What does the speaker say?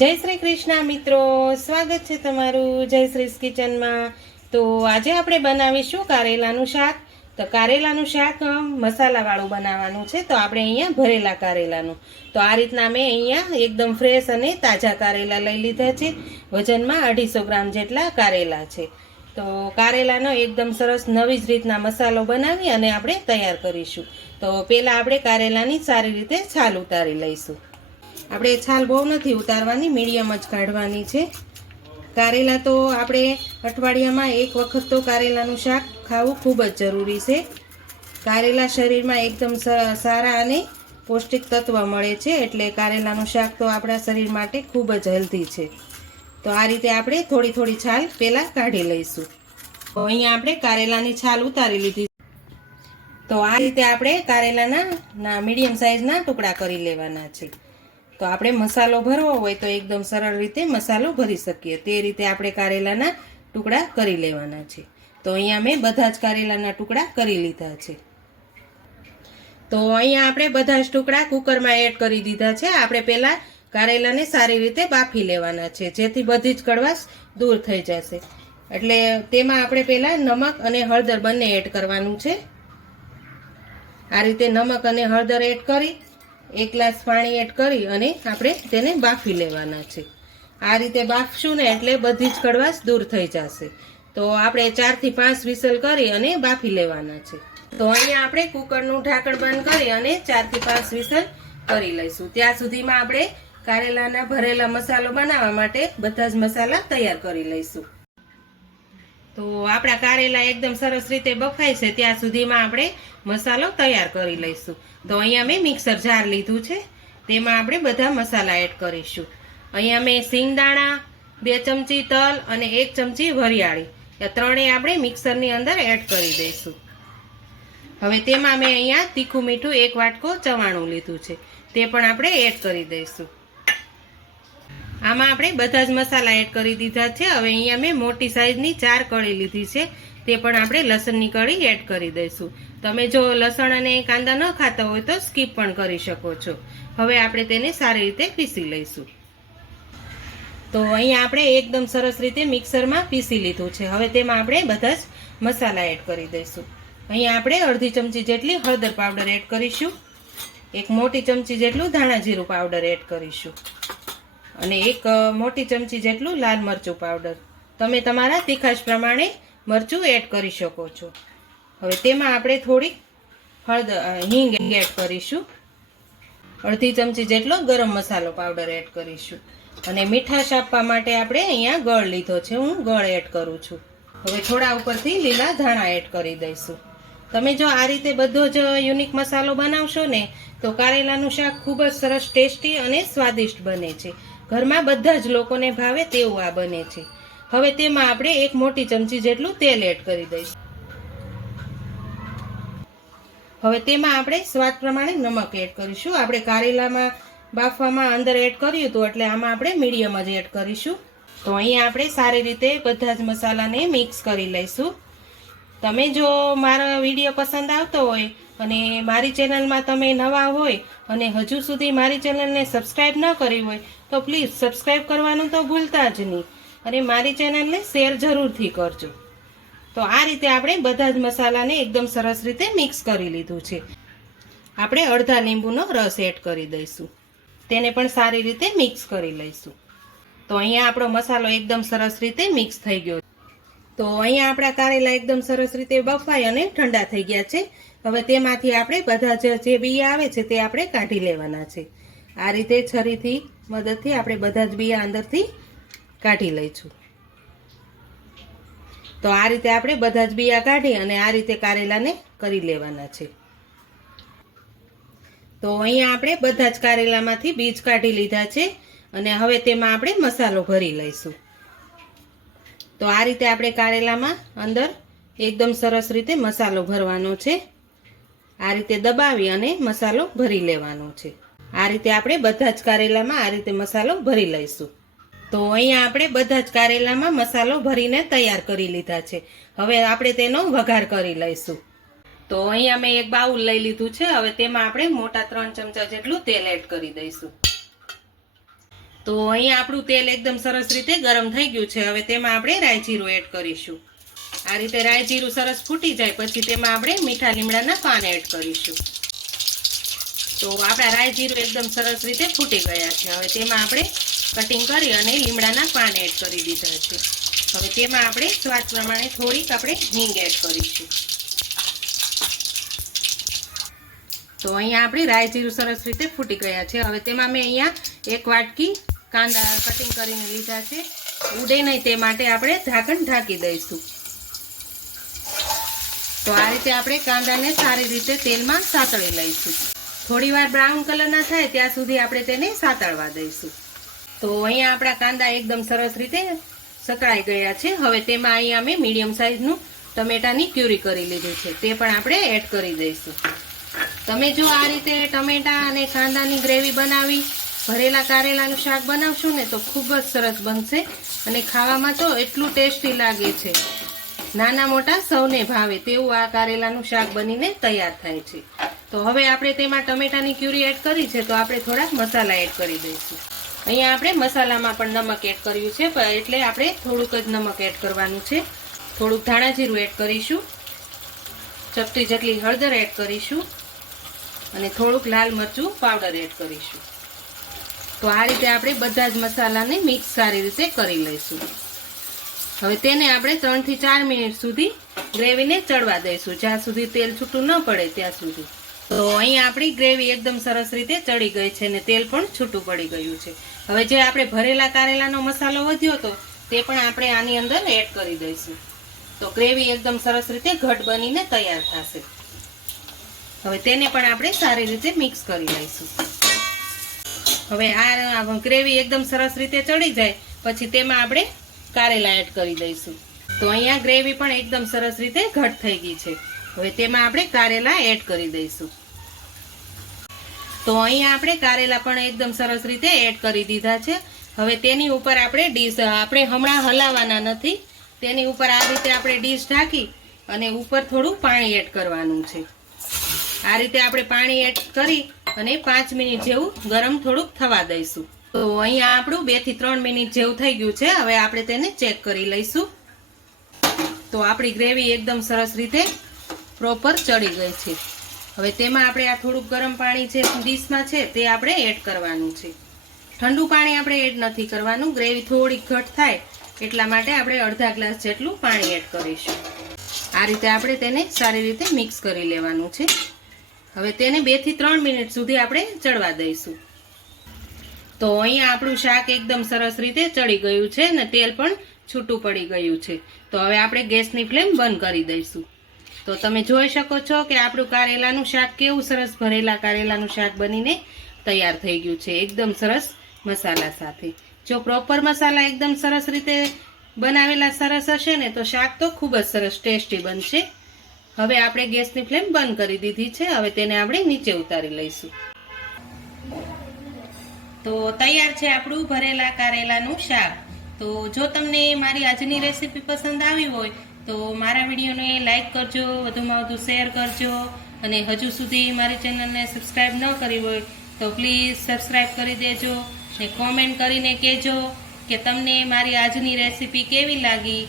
જય શ્રી કૃષ્ણ મિત્રો, સ્વાગત છે તમારું જય શ્રી કિચનમાં. તો આજે આપણે બનાવીશું કારેલાનું શાક. તો કારેલાનું શાક મસાલાવાળું બનાવવાનું છે. તો આપણે અહીંયા ભરેલા કારેલાનું. તો આ રીતના મેં અહીંયા એકદમ ફ્રેશ અને તાજા કારેલા લઈ લીધા છે. વજનમાં અઢીસો ગ્રામ જેટલા કારેલા છે. તો કારેલાનો એકદમ સરસ નવી જ રીતના મસાલો બનાવી અને આપણે તૈયાર કરીશું. તો પહેલાં આપણે કારેલાની સારી રીતે છાલ ઉતારી લઈશું. આપણે છાલ બહુ નથી ઉતારવાની, મીડિયમ જ કાઢવાની છે. કારેલા તો આપણે અઠવાડિયામાં એક વખત તો કારેલાનું શાક ખાવું ખૂબ જ જરૂરી છે. કારેલા શરીરમાં એકદમ સારા અને પૌષ્ટિક તત્વ મળે છે, એટલે કારેલાનું શાક તો આપણા શરીર માટે ખૂબ જ હેલ્ધી છે. તો આ રીતે આપણે થોડી થોડી છાલ પહેલાં કાઢી લઈશું. તો અહીંયા આપણે કારેલાની છાલ ઉતારી લીધી તો આ રીતે આપણે કારેલાના મીડિયમ સાઇઝના ટુકડા કરી લેવાના છે. તો આપણે મસાલો ભરવો હોય તો એકદમ સરળ રીતે મસાલો ભરી શકીએ. તે રીતે આપણે કારેલાના ટુકડા કરી લેવાના છે. તો અહીંયા મેં બધા જ કારેલાના ટુકડા કરી લીધા છે. તો અહીંયા આપણે બધા જ ટુકડા કુકરમાં એડ કરી દીધા છે. આપણે પહેલાં કારેલાને સારી રીતે બાફી લેવાના છે. જેથી બધી જ કડવાશ દૂર થઈ જશે. એટલે તેમાં આપણે પહેલાં નમક અને હળદર બંને એડ કરવાનું છે. આ રીતે નમક અને હળદર એડ કરી એક ગ્લાસ પાણી એડ કરી અને આપણે તેને બાફી લેવાના છે. આ રીતે બાફશું ને એટલે બધી જ કડવાશ દૂર થઈ જશે. તો આપણે ચારથી પાંચ વિસલ કરી અને બાફી લેવાના છે. તો અહીંયા આપણે કુકરનું ઢાંકણ બંધ કરી અને ચારથી પાંચ વિસલ કરી લઈશું. ત્યાં સુધીમાં આપણે કારેલાના ભરેલા મસાલો બનાવવા માટે બધા જ મસાલા તૈયાર કરી લઈશું. તો આપણા કારેલા એકદમ સરસ રીતે બફાય છે. ત્યાં સુધીમાં આપણે મસાલો તૈયાર કરી લઈશું. તો અહીંયા મેં મિક્સર જાર લીધું છે. તેમાં આપણે બધા મસાલા એડ કરીશું. અહીંયા મેં સિંગદાણા, બે ચમચી તલ અને એક ચમચી વરિયાળી. એ ત્રણેય આપણે મિક્સરની અંદર એડ કરી દઈશું. હવે તેમાં મેં અહીંયા તીખું મીઠું એક વાટકો ચવાણું લીધું છે. તે પણ આપણે એડ કરી દઈશું. આમાં આપણે બધા જ મસાલા એડ કરી દીધા છે. હવે અહીંયા મેં મોટી સાઈઝની ચાર કળી લીધી છે. તે પણ આપણે લસણની કળી એડ કરી દઈશું. તમે જો લસણ અને કાંદા ન ખાતા હોય તો સ્કીપ પણ કરી શકો છો. હવે આપણે તેને સારી રીતે પીસી લઈશું. તો અહીંયા આપણે એકદમ સરસ રીતે મિક્સરમાં પીસી લીધું છે. હવે તેમાં આપણે બધા જ મસાલા એડ કરી દઈશું. અહીંયા આપણે અડધી ચમચી જેટલી હળદર પાવડર એડ કરીશું. એક મોટી ચમચી જેટલું ધાણા જીરું પાવડર એડ કરીશું. અને એક મોટી ચમચી જેટલું લાલ મરચું પાવડર તમે તમારા તીખાશ પ્રમાણે મરચું એડ કરી શકો છો. હવે તેમાં આપણે થોડીક હળદર અ, હિંગ એડ કરીશું. અડધી ચમચી જેટલો ગરમ મસાલો પાવડર એડ કરીશું. અને મીઠાશ આપવા માટે આપણે અહીંયા ગળ લીધો છે. હું ગળ એડ કરું છું. હવે થોડા ઉપરથી લીલા ધાણા એડ કરી દઈશું. તમે જો આ રીતે બધો જ યુનિક મસાલો બનાવશો ને તો કારેલાનું શાક ખૂબ જ સરસ ટેસ્ટી અને સ્વાદિષ્ટ બને છે. ઘરમાં બધા જ લોકોને ભાવે તેવું આ બને છે. હવે તેમાં આપણે એક મોટી ચમચી જેટલું તેલ એડ કરી દઈશું. હવે તેમાં આપણે સ્વાદ પ્રમાણે નમક એડ કરીશું. આપણે કારેલામાં બાફવામાં અંદર એડ કર્યું હતું એટલે આમાં આપણે મીડિયમ જ એડ કરીશું. તો અહીંયા આપણે સારી રીતે બધા જ મસાલાને મિક્સ કરી લઈશું. તમે જો મારો વીડિયો પસંદ આવતો હોય અને મારી ચેનલમાં તમે નવા હોય અને હજુ સુધી મારી ચેનલને સબસ્ક્રાઈબ ન કરી હોય તો પ્લીઝ સબસ્ક્રાઈબ કરવાનું તો ભૂલતા જ નહીં. અને મારી ચેનલને શેર જરૂરથી કરજો. તો આ રીતે આપણે બધા જ મસાલાને એકદમ સરસ રીતે મિક્સ કરી લીધું છે. આપણે અડધા લીંબુનો રસ એડ કરી દઈશું. તેને પણ સારી રીતે મિક્સ કરી લઈશું. તો અહીંયા આપણો મસાલો એકદમ સરસ રીતે મિક્સ થઈ ગયો તો અહીંયા આપણા કારેલા એકદમ સરસ રીતે બફાઈ અને ઠંડા થઈ ગયા છે. હવે તેમાંથી આપણે બધા જ બીયા આવે છે તે આપણે કાઢી લેવાના છે. આ રીતે છરીથી, મદદથી આપણે બધા જ બીયા અંદરથી કાઢી લઈશું. તો આ રીતે આપણે બધા જ બીયા કાઢી અને આ રીતે કારેલાને કરી લેવાના છે. તો અહીંયા આપણે બધા જ કારેલામાંથી બીજ કાઢી લીધા છે અને હવે તેમાં આપણે મસાલો ભરી લઈશું. તો આ રીતે આપણે કારેલામાં અંદર એકદમ સરસ રીતે મસાલો ભરવાનો છે. આ રીતે દબાવી અને મસાલો ભરી લેવાનો છે. આ રીતે આપણે બધા જ કારેલામાં આ રીતે મસાલો ભરી લઈશું. તો અહીંયા આપણે બધા જ કારેલામાં મસાલો ભરીને તૈયાર કરી લીધા છે. હવે આપણે તેનો વઘાર કરી લઈશું. તો અહીંયા મેં એક બાઉલ લઈ લીધું છે. હવે તેમાં આપણે મોટા ત્રણ ચમચા જેટલું તેલ એડ કરી દઈશું. તો અહીં આપણું તેલ એકદમ સરસ રીતે ગરમ થઈ ગયું છે. હવે તેમાં આપણે રાઈ જીરું એડ કરીશું. આ રીતે રાઈ જીરું સરસ ફૂટી જાય, પછી તેમાં આપણે મીઠા લીમડાના પાન એડ કરીશું. તો આપણા રાઈ એકદમ સરસ રીતે ફૂટી ગયા છે. હવે તેમાં આપણે કટિંગ કરી અને લીમડાના પાન એડ કરી દીધા છે. હવે તેમાં આપણે સ્વાદ પ્રમાણે થોડીક આપણે હિંગ એડ કરીશું. તો અહીંયા આપણે રાઈ જીરું સરસ રીતે ફૂટી ગયા છે. હવે તેમાં મેં અહીંયા એક વાટકી કાંદા કટિંગ કરીને લીધા છે. ઉડે નહીં તે માટે આપણે ઢાંકણ ઢાંકી દઈશું. તો આ રીતે આપણે કાંદાને સારી રીતે તેલમાં સાતળી લઈશું. થોડી વાર બ્રાઉન કલરના થાય ત્યાં સુધી આપણે તેને સાતળવા દઈશું. તો અહીંયા આપણા કાંદા એકદમ સરસ રીતે સકળાઈ ગયા છે. હવે તેમાં અહીંયા અમે મીડિયમ સાઇઝનું ટમેટાની ક્યુરી કરી લીધી છે. તે પણ આપણે એડ કરી દઈશું. તમે જો આ રીતે ટમેટા અને કાંદાની ગ્રેવી બનાવી ભરેલા કારેલાનું શાક બનાવશો ને તો ખૂબ જ સરસ બનશે અને ખાવામાં તો એટલું ટેસ્ટી લાગે છે. નાના મોટા સૌને ભાવે તેવું આ કારેલાનું શાક બનીને તૈયાર થાય છે. તો હવે આપણે તેમાં ટમેટાની ક્યુરી એડ કરી છે તો આપણે થોડાક મસાલા એડ કરી દઈશું. અહીંયા આપણે મસાલામાં પણ નમક એડ કર્યું છે એટલે આપણે થોડુંક જ નમક એડ કરવાનું છે. થોડુંક ધાણા જીરું એડ કરીશું. ચપટી જેટલી હળદર એડ કરીશું. અને થોડુંક લાલ મરચું પાવડર એડ કરીશું. તો આ રીતે આપણે બધા જ મસાલાને મિક્સ સારી રીતે કરી લઈશું. હવે તેને આપણે ત્રણથી ચાર મિનિટ સુધી ગ્રેવીને ચડવા દઈશું. જ્યાં સુધી તેલ છૂટું ન પડે ત્યાં સુધી. તો અહીં આપણી ગ્રેવી એકદમ સરસ રીતે ચડી ગઈ છે અને તેલ પણ છૂટું પડી ગયું છે. હવે જે આપણે ભરેલા કારેલાનો મસાલો વધ્યો હતો તે પણ આપણે આની અંદર એડ કરી દઈશું. તો ગ્રેવી એકદમ સરસ રીતે ઘટ બનીને તૈયાર થશે. હવે તેને પણ આપણે સારી રીતે મિક્સ કરી લઈશું. હવે આ ગ્રેવી એકદમ સરસ રીતે ચડી જાય, પછી તેમાં આપણે કારેલા એડ કરી દઈશું. તો અહીંયા ગ્રેવી પણ એકદમ સરસ રીતે ઘટ થઈ ગઈ છે. હવે તેમાં આપણે કારેલા એડ કરી દઈશું. તો અહીંયા આપણે કારેલા પણ એકદમ સરસ રીતે એડ કરી દીધા છે. હવે તેની ઉપર આપણે ડીશ આપણે હમણાં હલાવવાના નથી. તેની ઉપર આ રીતે આપણે ડીશ ઢાંકી અને ઉપર થોડું પાણી એડ કરવાનું છે. આ રીતે આપણે પાણી એડ કરી અને પાંચ મિનિટ જેવું ગરમ થોડુંક થવા દઈશું. તો અહીંયા આપણું બેથી ત્રણ મિનિટ જેવું થઈ ગયું છે. હવે આપણે તેને ચેક કરી લઈશું. તો આપણી ગ્રેવી એકદમ સરસ રીતે પ્રોપર ચડી ગઈ છે. હવે તેમાં આપણે આ થોડુંક ગરમ પાણી છે ડીશમાં છે તે આપણે એડ કરવાનું છે. ઠંડુ પાણી આપણે એડ નથી કરવાનું. ગ્રેવી થોડીક ઘટ થાય એટલા માટે આપણે અડધા ગ્લાસ જેટલું પાણી એડ કરીશું. આ રીતે આપણે તેને સારી રીતે મિક્સ કરી લેવાનું છે. હવે તેને બેથી ત્રણ મિનિટ સુધી આપણે ચડવા દઈશું. તો અહીંયા આપણું શાક એકદમ સરસ રીતે ચડી ગયું છે અને તેલ પણ છૂટું પડી ગયું છે. તો હવે આપણે ગેસની ફ્લેમ બંધ કરી દઈશું. તો તમે જોઈ શકો છો કે આપણું કારેલાનું શાક કેવું સરસ ભરેલા કારેલાનું શાક બનીને તૈયાર થઈ ગયું છે. એકદમ સરસ મસાલા સાથે. જો પ્રોપર મસાલા એકદમ સરસ રીતે બનાવેલા સરસ હશે ને તો શાક તો ખૂબ જ સરસ ટેસ્ટી બનશે. હવે આપણે ગેસની ફ્લેમ બંધ કરી દીધી છે. હવે તેને આપણે નીચે ઉતારી લઈશું. તો તૈયાર છે આપણું ભરેલા કારેલાનું શાક. તો જો તમને મારી આજની રેસીપી પસંદ આવી હોય, તો મારા વિડીયોને લાઇક કરજો, વધુમાં વધુ શેર કરજો. અને હજુ સુધી મારી ચેનલને સબસ્ક્રાઈબ ન કરી હોય, તો પ્લીઝ સબસ્ક્રાઈબ કરી દેજો ને કોમેન્ટ કરીને કહેજો કે તમને મારી આજની રેસીપી કેવી લાગી.